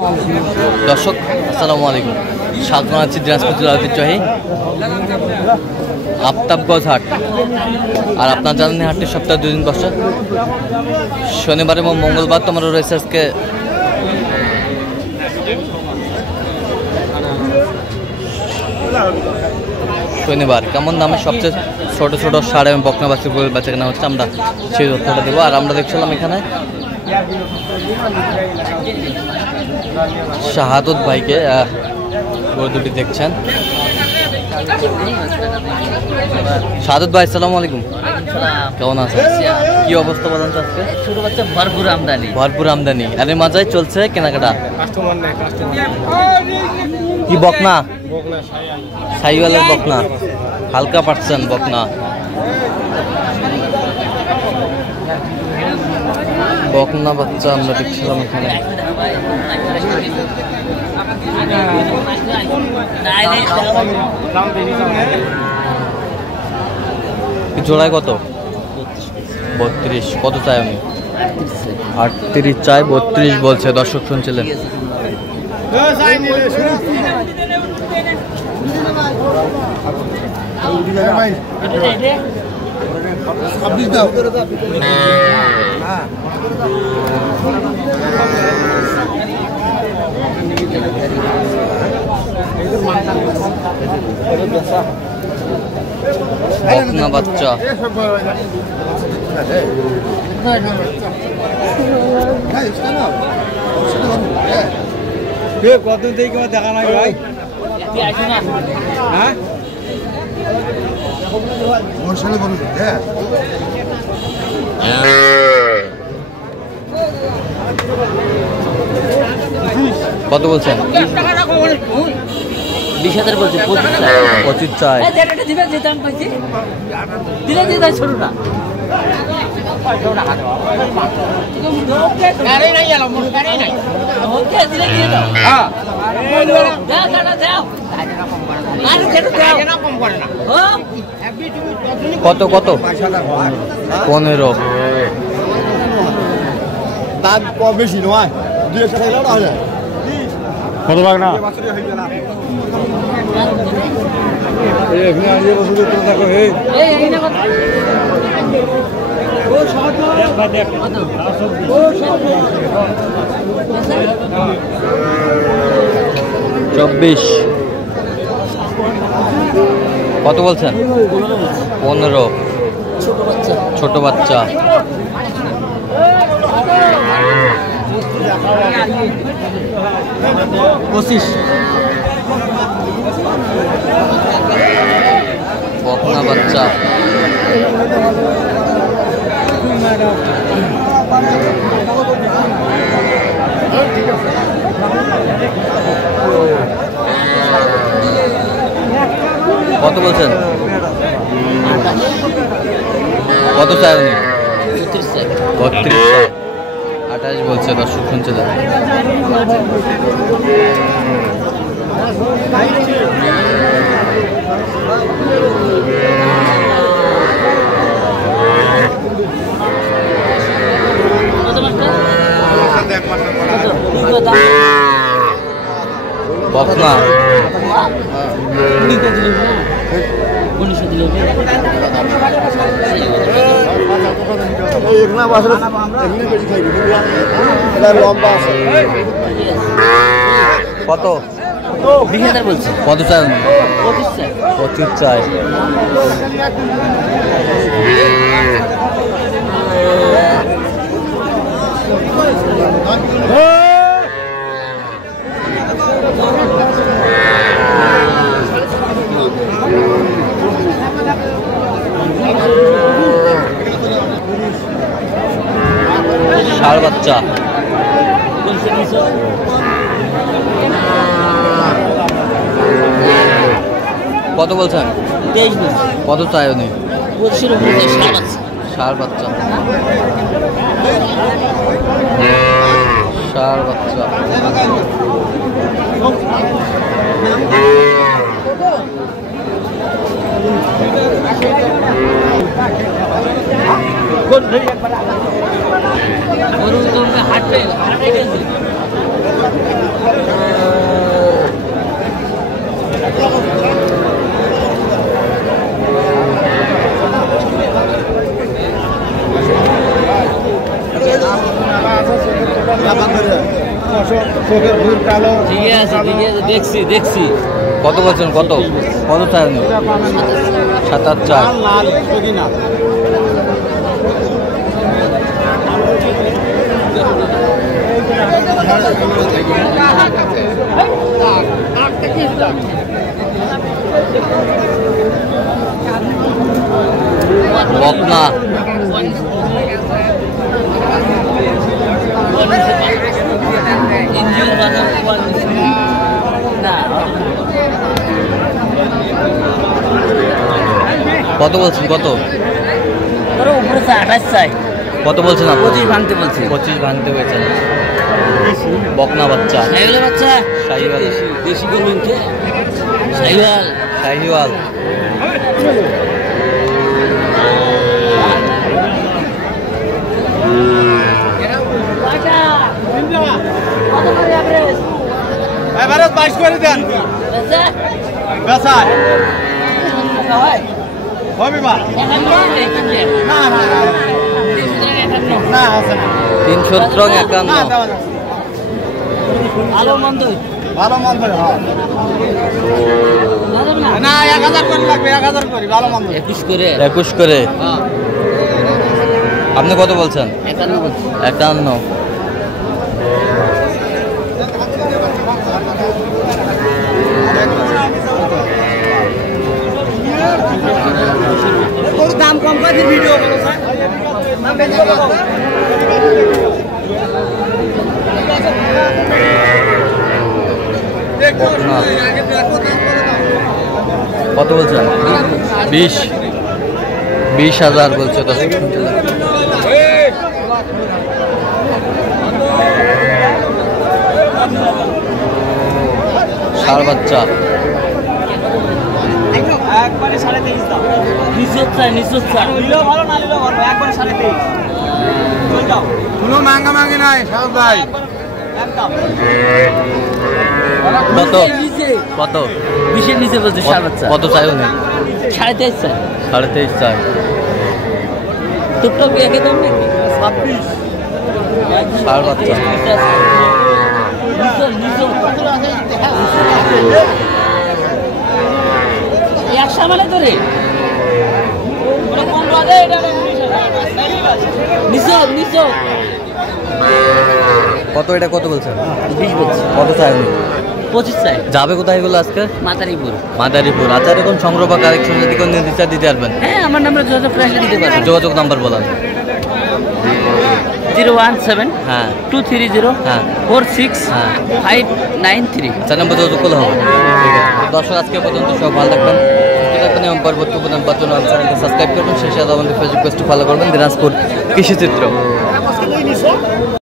দর্শক আসসালামু আলাইকুম, স্বাগত জানাচ্ছি দিনাজপুর জেলার ঐতিহ্যবাহী আফতাবগঞ্জ হাট। আর আপনার জানেন হাটটি সপ্তাহে 2 দিন বসে, শনিবার এবং মঙ্গলবার। তোমার রয়েছে আজকে শনিবার। কেমন দামে সবচেয়ে ছোট ছোট ষাঁড় এবং বকনা বাছুর বেচা কেনা হচ্ছে, আমরা সেই তথ্যটা দেবো। আর আমরা দেখছিলাম এখানে শাহাদত ভাইকে, গরু দুটি দেখছেন। শাহাদত ভাই আসসালামু আলাইকুম, কেমন আছেন? কি অবস্থা বলেন তো আজকে? ছোট বাচ্চা ভরপুর আমদানি, ভরপুর আমদানি। এর মাঝে চলছে কেনাকাটা। কি বকনা? সাইওয়ালের বকনা, হালকা পাচ্ছেন বকনা। বকনা বাচ্চা আমরা দেখছিলাম এখানে। জোড়ায় কত? 32। কত চাই আমি? 38 চাই, 32 বলছে। দর্শক শুনছিলেন। বকনা বাচ্চা কত থেকে দেখা লাগে ভাই? হ্যাঁ কত বলছেন? 20,000 বলছে। 25 চাই। কত কত? 15। দাম কম বেশি নয়, 200 টাকা হয়ে যায়। কত ভাগ না এখানে বছর দেখো। 24। কত বলছেন? 15। ছোট বাচ্চা। বকনা বাচ্চা। কত বলছেন? কত চাই উনি? 32। 28 বলছে। দর্শক শুনছিলেন। বকনা কত? 20,000 বলছে। কত চাই? 25 চাই। ষাঁড় বাচ্চা। কত বলছেন? 23। কত চাই উনি? 25 ষাঁড় বাচ্চা। ষাঁড় বাচ্চা। চোখের ভুল কালো ঠিক আছে দেখছি দেখছি। কত বলছেন? কত কত চাই উনি? 7,500 লাল চোখি না বকনা কত বলছেন? কত উপরে 28 চাই। কত বলছেন আপনি? 25 ভাঙতে বলছি। 25 ভাঙতে হয়েছেন। বকনা বাচ্চা, শাহিওয়াল বাচ্চা, শাহিওয়াল। দেশি গরু নিতে শাহিওয়াল। শাহিওয়াল এবারে 22 করে দেন বেচায় হবে বা না না না আছে না 351 না দেওয়া যাবে ভালো মন্দ ভালো মন্দ হ্যাঁ না 1000 করে লাগবে 1000 করে ভালো মন্দ 21 করে 21 করে। হ্যাঁ আপনি কত বলছেন? 51 বলছি। 51। দাম কম করে ভিডিও করো স্যার দাম বেশি করো বকনা কত বলছেন? 20,000 বলছে। দর্শক শুনছিলেন। ষাঁড় বাচ্চা একবারে 23.5 দাম নিচত চাই নিলেও ভালো না নিলেও ভালো একবারে 23.5 চল যাও কোনো মাঙ্গা মাঙ্গি নাই সব ভাই একদম কত নিচে কত 20 এর নিচে বলছি ষাঁড় বাচ্চা। কত চাই উনি? 23.5 চাই। 23.5 চাই। টুকটাক একে দাম নাকি 26 ষাঁড় বাচ্চা একশো মানে ধরে কত? এটা কত বলছেন? 20 বলছি। কত চাই উনি? 25 চাই। যাবে কোথায় এগুলো আজকে? মাতারিপুর। মাদারীপুর। আচ্ছা, এরকম সংগ্রহ বা কালেকশন যদি কোনো দিতে দিতে পারবেন? হ্যাঁ আমার নাম্বার যোগাযোগ করে আসলে দিতে পারবেন। যোগাযোগ নাম্বার বলেন। 017 হ্যাঁ 230 হ্যাঁ 46 হ্যাঁ 593। 4 নম্বর যোগাযোগ করলে হবে। ঠিক আছে দর্শক, আজকে পর্যন্ত সব ভালো থাকবেন, সুস্থ থাকবেন এবং পরবর্তী প্রধান চ্যানেলকে সাবস্ক্রাইব করবেন। সেই সাথে আমাদের ফেসবুক পেজটি ফলো করবেন, দিনাজপুর কৃষিচিত্র।